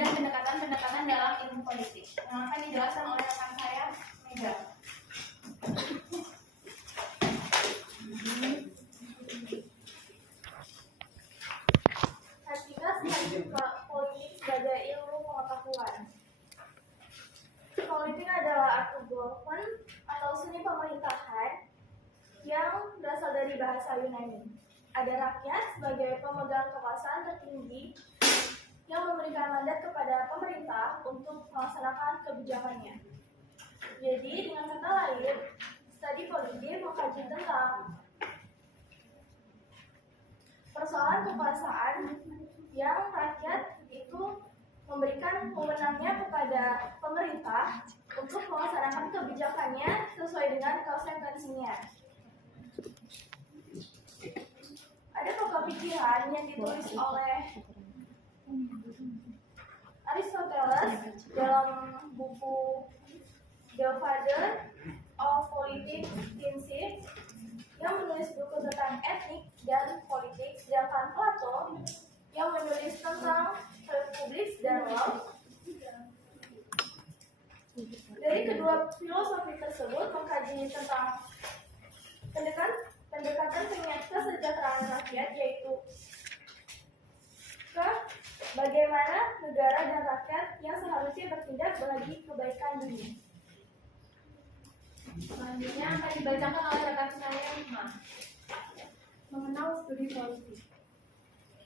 dan pendekatan-pendekatan dalam ilmu politik yang akan dijelaskan oleh rekan saya, Mega. Hakikat politik sebagai ilmu pengetahuan. Politik adalah art of government atau seni pemerintahan yang berasal dari bahasa Yunani. Ada rakyat sebagai pemegang kekuasaan tertinggi yang memberikan mandat kepada pemerintah untuk melaksanakan kebijakannya. Jadi, dengan kata lain, studi politik mengkaji tentang persoalan kekuasaan yang rakyat itu memberikan wewenangnya kepada pemerintah untuk melaksanakan kebijakannya sesuai dengan konsekuensinya. Ada pokok pikiran yang ditulis oleh Aristoteles dalam buku The Father of Politics Thesis yang menulis buku tentang etnik dan politik, sedangkan Plato yang menulis tentang republik dan law. Dari kedua filosofi tersebut mengkaji tentang pendekatan kesejahteraan rakyat, yaitu ke bagaimana negara dan rakyat yang seharusnya bertindak bagi kebaikan dunia. Selanjutnya akan dibacakan oleh rekan saya, Hikmah. Mengenal studi politik.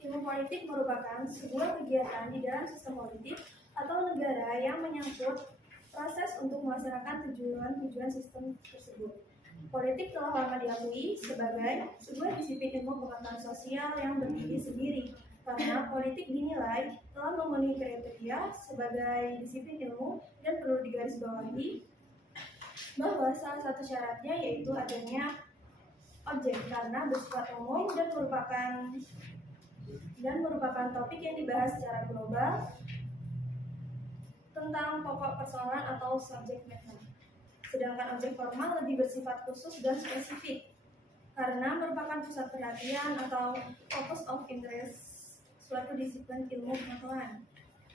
Ilmu politik merupakan sebuah kegiatan di dalam sistem politik atau negara yang menyangkut proses untuk melaksanakan tujuan-tujuan sistem tersebut. Politik telah lama diakui sebagai sebuah disiplin ilmu pengetahuan sosial yang berdiri sendiri, karena politik dinilai telah memenuhi kriteria sebagai disiplin ilmu dan perlu digarisbawahi bahwa salah satu syaratnya yaitu adanya objek karena bersifat umum dan merupakan topik yang dibahas secara global tentang pokok persoalan atau subject matter. Sedangkan objek formal lebih bersifat khusus dan spesifik karena merupakan pusat perhatian atau focus of interest suatu disiplin ilmu pengetahuan.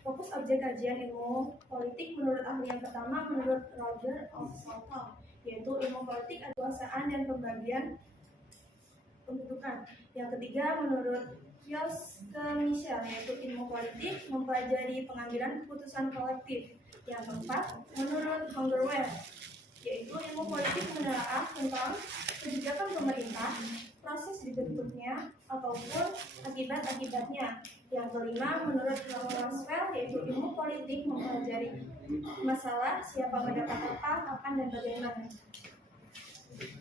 Fokus objek kajian ilmu politik menurut ahli yang pertama menurut Roger of Southall, yaitu ilmu politik kekuasaan dan pembagian pendudukan. Yang ketiga menurut Josque Michel, yaitu ilmu politik mempelajari pengambilan keputusan kolektif. Yang keempat menurut Hungerwell, yaitu ilmu politik menelaah tentang kebijakan pemerintah, proses dibentuknya ataupun akibat-akibatnya. Yang kelima menurut Langsfeld, yaitu ilmu politik mempelajari masalah siapa mendapat apa, kapan dan bagaimana.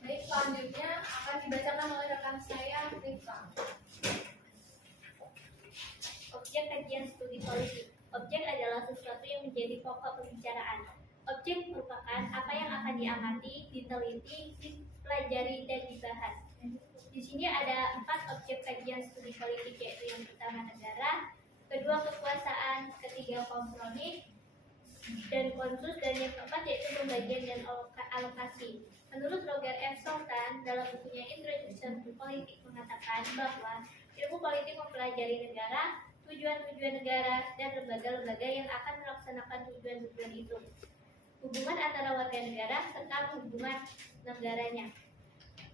Baik, selanjutnya akan dibacakan oleh rekan saya, Rifka. Objek kajian studi politik. Objek adalah sesuatu yang menjadi pokok pembicaraan. Objek merupakan apa yang akan diamati, diteliti, dipelajari, dan dibahas. Di sini ada 4 objek kajian studi politik, yaitu yang pertama negara, kedua kekuasaan, ketiga kompromi dan konsus, dan yang keempat yaitu pembagian dan alokasi. Menurut Roger F. Sultan dalam bukunya Introduction to Politics mengatakan bahwa ilmu politik mempelajari negara, tujuan-tujuan negara, dan lembaga-lembaga yang akan melaksanakan tujuan-tujuan itu, hubungan antara warga negara serta hubungan negaranya.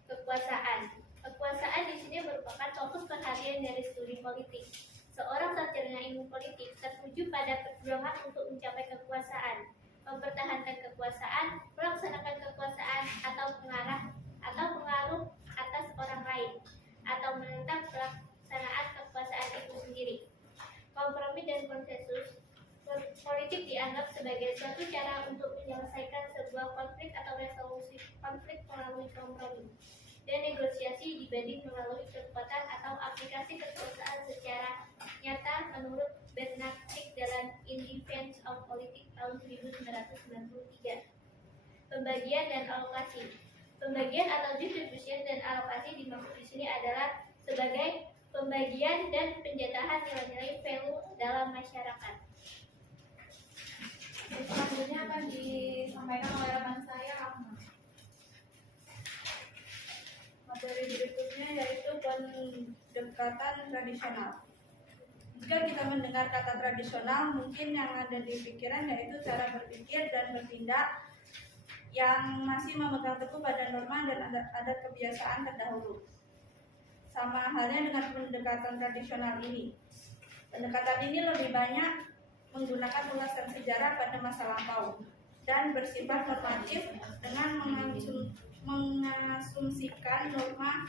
Kekuasaan di sini merupakan fokus perhatian dari studi politik. Seorang sarjana ilmu politik tertuju pada perjuangan untuk mencapai kekuasaan, mempertahankan kekuasaan, melaksanakan kekuasaan, atau pengaruh atas orang lain, atau menentang pelaksanaan kekuasaan itu sendiri. Kompromi dan konsensus politik dianggap sebagai suatu cara untuk menyelesaikan sebuah konflik atau resolusi konflik melalui kompromi dan negosiasi dibanding melalui kekuatan atau aplikasi kekuasaan secara nyata menurut Bernard Crick dalam In Defense of Politics tahun 1993. Pembagian dan alokasi. Pembagian atau distribution dan alokasi dimaksud di sini adalah sebagai pembagian dan penjatahan nilai-nilai value dalam masyarakat. Selanjutnya akan disampaikan oleh rekan saya, Ahmad. Materi berikutnya yaitu pendekatan tradisional. Jika kita mendengar kata tradisional, mungkin yang ada di pikiran yaitu cara berpikir dan bertindak yang masih memegang teguh pada norma dan adat kebiasaan terdahulu. Sama halnya dengan pendekatan tradisional ini. Pendekatan ini lebih banyak menggunakan ulasan sejarah pada masa lampau dan bersifat normatif dengan mengasumsikan norma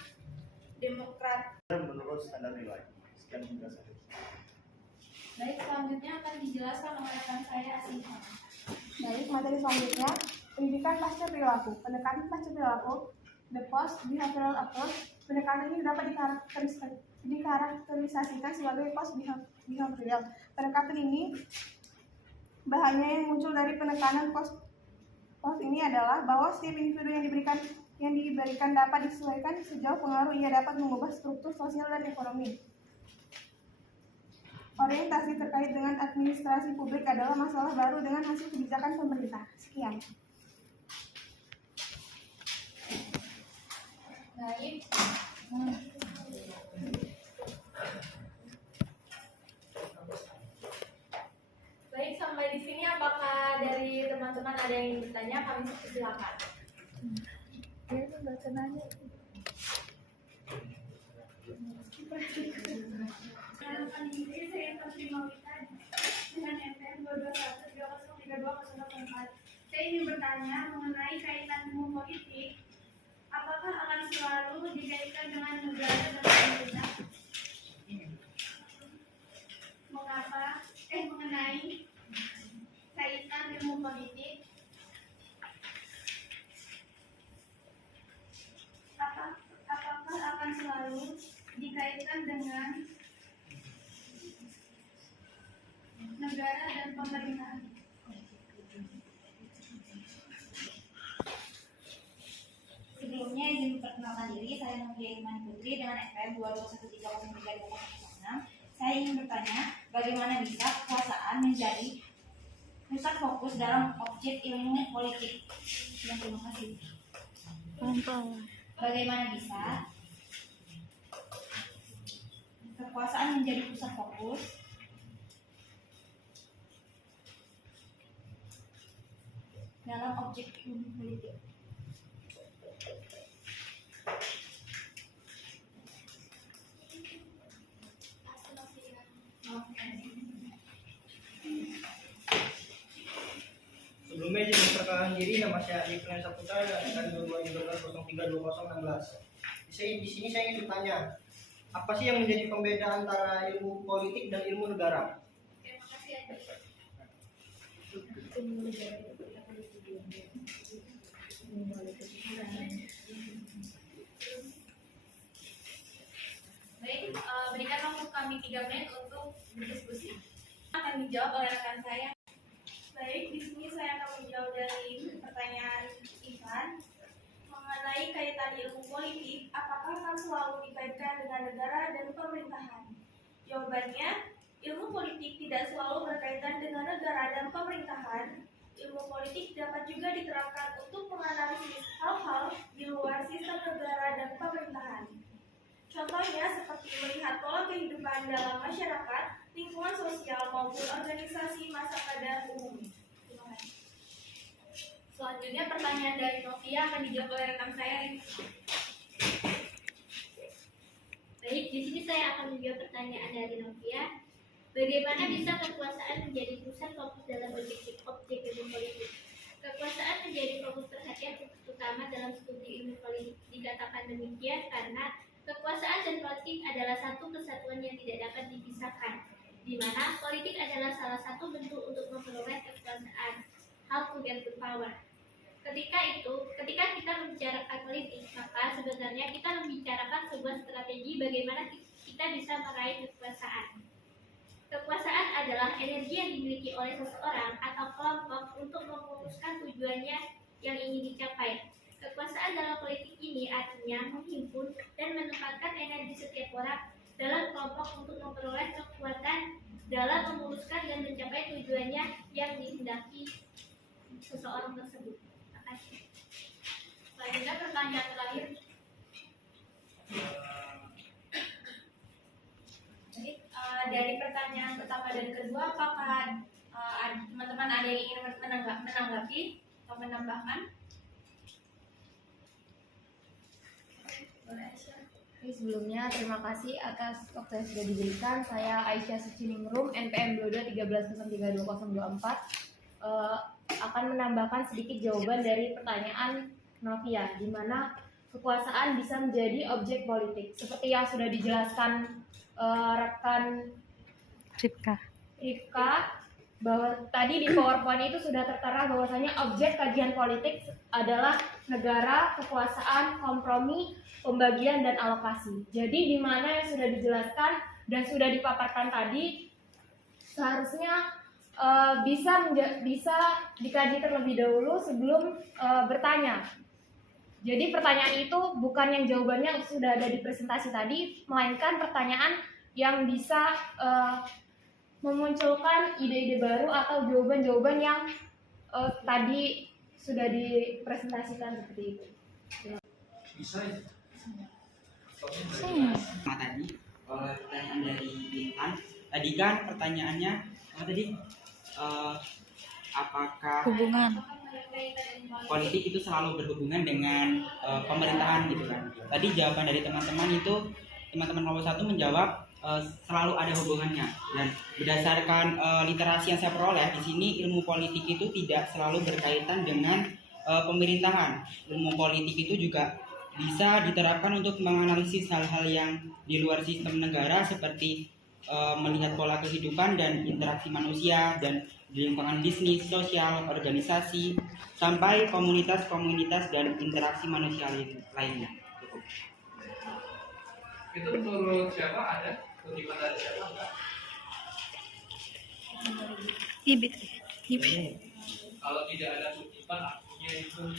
demokrat menurut standar nilai. Sekian penjelasan. Baik, selanjutnya akan dijelaskan oleh rekan saya Asyifa. Baik, materi selanjutnya, pendidikan pasca perilaku. Pendekatan pasca perilaku, the post behavioral approach. Pendekatan ini dapat dikarakterisasikan sebagai post behavioral. Pendekatan ini, bahannya yang muncul dari penekanan post ini adalah bahwa setiap individu yang diberikan dapat disesuaikan sejauh pengaruh ia dapat mengubah struktur sosial dan ekonomi. Orientasi terkait dengan administrasi publik adalah masalah baru dengan hasil kebijakan pemerintah. Sekian. Baik. Baik, sampai di sini apakah dari teman-teman ada yang ingin bertanya? Kami silakan. Dengan NPM 221303204. Saya ingin bertanya mengenai kaitan ilmu politik. Apakah akan selalu dikaitkan dengan negara dan pemerintah? Mengenai kaitan ilmu politik, apakah akan selalu dikaitkan dengan negara dan pemerintahan? Sebelumnya izin memperkenalkan diri, saya Novia Iman Putri dengan NPM 221303206. Saya ingin bertanya, bagaimana bisa kekuasaan menjadi pusat fokus dalam objek ilmu politik? Terima kasih. Bagaimana bisa kekuasaan menjadi pusat fokus dalam objek ilmu politik? Sebelumnya izin memperkenalkan diri, nama saya Adi Kurniawan Saputra dari angkatan 2013-03-2016. Di sini saya ingin bertanya, apa sih yang menjadi pembeda antara ilmu politik dan ilmu negara? Terima kasih, Adi. Baik, berikan waktu kami 3 menit untuk berdiskusi. Akan dijawab oleh rekan saya. Baik, di sini saya akan menjawab dari pertanyaan Ivan mengenai kaitan ilmu politik. Apakah akan selalu dikaitkan dengan negara dan pemerintahan? Jawabannya, ilmu politik tidak selalu berkaitan dengan negara dan pemerintahan. Ilmu politik dapat juga diterapkan untuk menganalisis hal-hal di luar sistem negara dan pemerintahan. Contohnya seperti melihat pola kehidupan dalam masyarakat, lingkungan sosial maupun organisasi masa pada umumnya. Terima kasih. Selanjutnya pertanyaan dari Novia akan dijawab oleh rekan saya. Baik, di sini saya akan menjawab pertanyaan dari Novia. Bagaimana bisa kekuasaan menjadi pusat fokus dalam objek ilmu politik? Kekuasaan menjadi fokus perhatian utama dalam studi ilmu politik. Dikatakan demikian karena kekuasaan dan politik adalah satu kesatuan yang tidak dapat dipisahkan, di mana politik adalah salah satu bentuk untuk memperoleh kekuasaan, how to get the power. Ketika kita membicarakan politik, maka sebenarnya kita membicarakan sebuah strategi bagaimana kita bisa meraih kekuasaan. Kekuasaan adalah energi yang dimiliki oleh seseorang atau kelompok untuk memutuskan tujuannya yang ingin dicapai. Kekuasaan dalam politik ini artinya menghimpun dan menempatkan energi setiap orang dalam kelompok untuk memperoleh kekuatan dalam memuluskan dan mencapai tujuannya yang dihendaki seseorang tersebut. Terima kasih. Selanjutnya pertanyaan terakhir. Jadi, dari pertanyaan Ada yang ingin menanggapi atau menambahkan? Oke, sebelumnya terima kasih atas waktu yang sudah diberikan. Saya Aisyah Suciningrum, NPM 2213032024, akan menambahkan sedikit jawaban dari pertanyaan Novia, di mana kekuasaan bisa menjadi objek politik. Seperti yang sudah dijelaskan rekan Rifka, bahwa tadi di PowerPoint itu sudah tertera bahwasanya objek kajian politik adalah negara, kekuasaan, kompromi, pembagian, dan alokasi. Jadi di mana yang sudah dijelaskan dan sudah dipaparkan tadi seharusnya bisa dikaji terlebih dahulu sebelum bertanya. Jadi pertanyaan itu bukan yang jawabannya sudah ada di presentasi tadi, melainkan pertanyaan yang bisa memunculkan ide-ide baru atau jawaban-jawaban yang tadi sudah dipresentasikan seperti itu. Tadi pertanyaan dari Intan, tadi kan pertanyaannya apakah hubungan politik itu selalu berhubungan dengan pemerintahan gitu kan? Tadi jawaban dari teman-teman kelompok 1 menjawab selalu ada hubungannya, dan berdasarkan literasi yang saya peroleh di sini, ilmu politik itu tidak selalu berkaitan dengan pemerintahan. Ilmu politik itu juga bisa diterapkan untuk menganalisis hal-hal yang di luar sistem negara, seperti melihat pola kehidupan dan interaksi manusia dan di lingkungan bisnis, sosial, organisasi, sampai komunitas-komunitas dan interaksi manusia lainnya. Cukup. Itu menurut siapa ada? Kutipan dari siapa enggak? Kalau tidak ada kutipan, artinya itu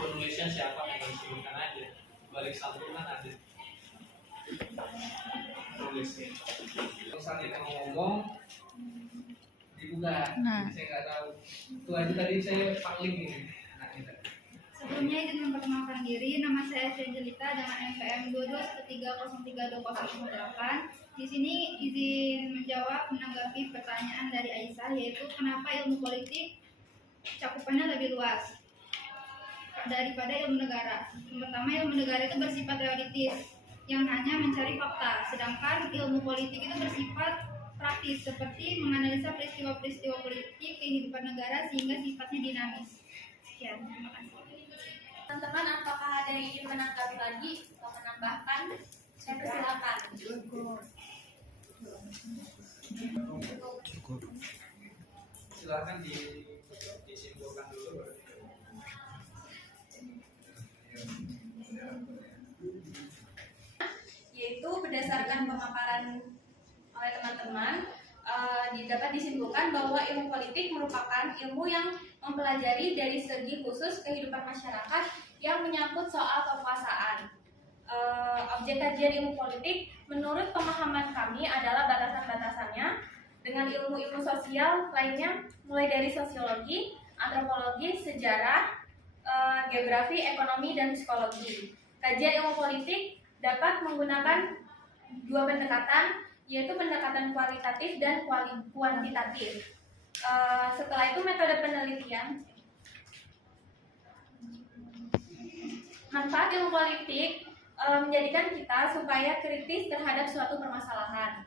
penulisnya siapa yang disebutkan aja. Balik santunan ada. Tulisnya. Kalau saat kita ngomong dibuka, saya nggak tahu. Itu aja tadi saya paling ini. Nah, ini. Sebelumnya izin memperkenalkan diri, nama saya Angelita dengan NPM 2213032048. Di sini izin menanggapi pertanyaan dari Aisyah, yaitu kenapa ilmu politik cakupannya lebih luas daripada ilmu negara. Yang pertama, ilmu negara itu bersifat teoritis yang hanya mencari fakta, sedangkan ilmu politik itu bersifat praktis seperti menganalisa peristiwa-peristiwa politik kehidupan negara sehingga sifatnya dinamis. Sekian, terima kasih. Teman-teman, apakah ada yang ingin menanggapi lagi atau menambahkan? Saya persilakan. Silakan disimpulkan dulu. Yaitu berdasarkan pemaparan oleh teman-teman, dapat disimpulkan bahwa ilmu politik merupakan ilmu yang mempelajari dari segi khusus kehidupan masyarakat yang menyangkut soal kekuasaan. Objek kajian ilmu politik menurut pemahaman kami adalah batasan-batasannya dengan ilmu-ilmu sosial lainnya, mulai dari sosiologi, antropologi, sejarah, geografi, ekonomi, dan psikologi. Kajian ilmu politik dapat menggunakan dua pendekatan, yaitu pendekatan kualitatif dan kuantitatif. Setelah itu metode penelitian. Manfaat ilmu politik menjadikan kita supaya kritis terhadap suatu permasalahan.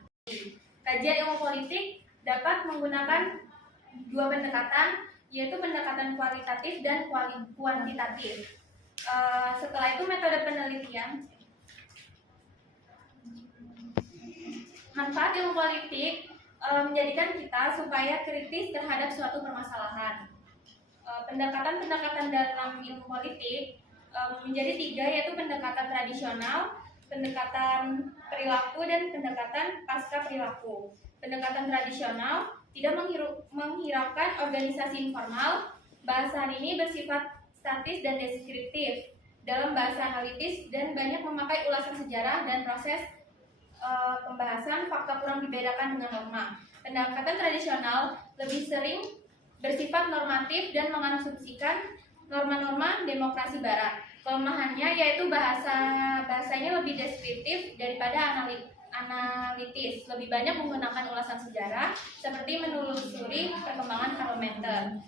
Kajian ilmu politik dapat menggunakan dua pendekatan, yaitu pendekatan kualitatif dan kuantitatif. Setelah itu metode penelitian. Manfaat ilmu politik menjadikan kita supaya kritis terhadap suatu permasalahan. Pendekatan-pendekatan dalam ilmu politik menjadi tiga, yaitu pendekatan tradisional, pendekatan perilaku, dan pendekatan pasca perilaku. Pendekatan tradisional tidak menghiraukan organisasi informal. Bahasan ini bersifat statis dan deskriptif dalam bahasa analitis dan banyak memakai ulasan sejarah dan proses pembahasan fakta kurang dibedakan dengan norma. Pendekatan tradisional lebih sering bersifat normatif dan mengasumsikan norma-norma demokrasi barat. Kelemahannya yaitu bahasanya lebih deskriptif daripada analitis, lebih banyak menggunakan ulasan sejarah seperti menelusuri perkembangan parlementer.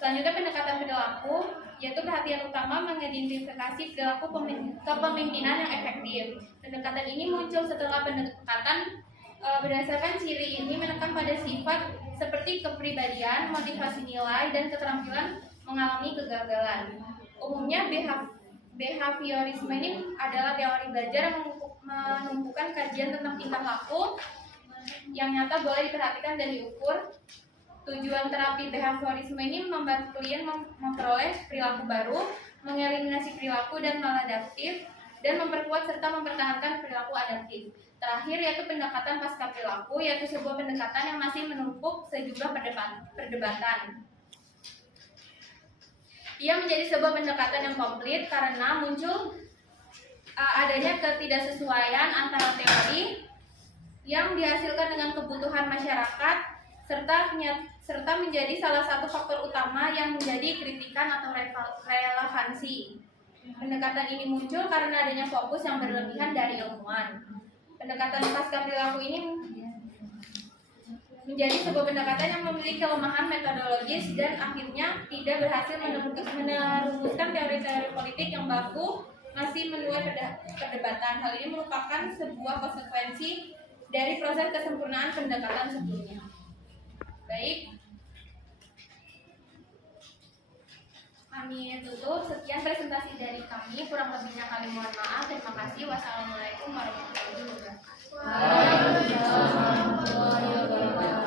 Selanjutnya pendekatan perilaku, yaitu perhatian utama mengidentifikasi perilaku kepemimpinan yang efektif. Pendekatan ini muncul setelah pendekatan berdasarkan ciri ini menekan pada sifat seperti kepribadian, motivasi nilai, dan keterampilan mengalami kegagalan. Umumnya behaviorisme ini adalah teori belajar yang menumpukan kajian tentang tingkah laku yang nyata boleh diperhatikan dan diukur. Tujuan terapi behaviorisme ini membantu klien memperoleh perilaku baru, mengeliminasi perilaku dan maladaptif, dan memperkuat serta mempertahankan perilaku adaptif. Terakhir yaitu pendekatan pasca perilaku, yaitu sebuah pendekatan yang masih menumpuk sejumlah perdebatan. Ia menjadi sebuah pendekatan yang komplit karena muncul adanya ketidaksesuaian antara teori yang dihasilkan dengan kebutuhan masyarakat serta menjadi salah satu faktor utama yang menjadi kritikan atau relevansi. Pendekatan ini muncul karena adanya fokus yang berlebihan dari ilmuwan. Pendekatan pasca perilaku ini menjadi sebuah pendekatan yang memiliki kelemahan metodologis dan akhirnya tidak berhasil merumuskan teori-teori politik yang baku, masih menuai perdebatan. Hal ini merupakan sebuah konsekuensi dari proses kesempurnaan pendekatan sebelumnya. Baik, kami tutup. Sekian presentasi dari kami. Kurang lebihnya kami mohon maaf. Terima kasih. Wassalamualaikum warahmatullahi wabarakatuh. Waalaikumsalam warahmatullahi wabarakatuh.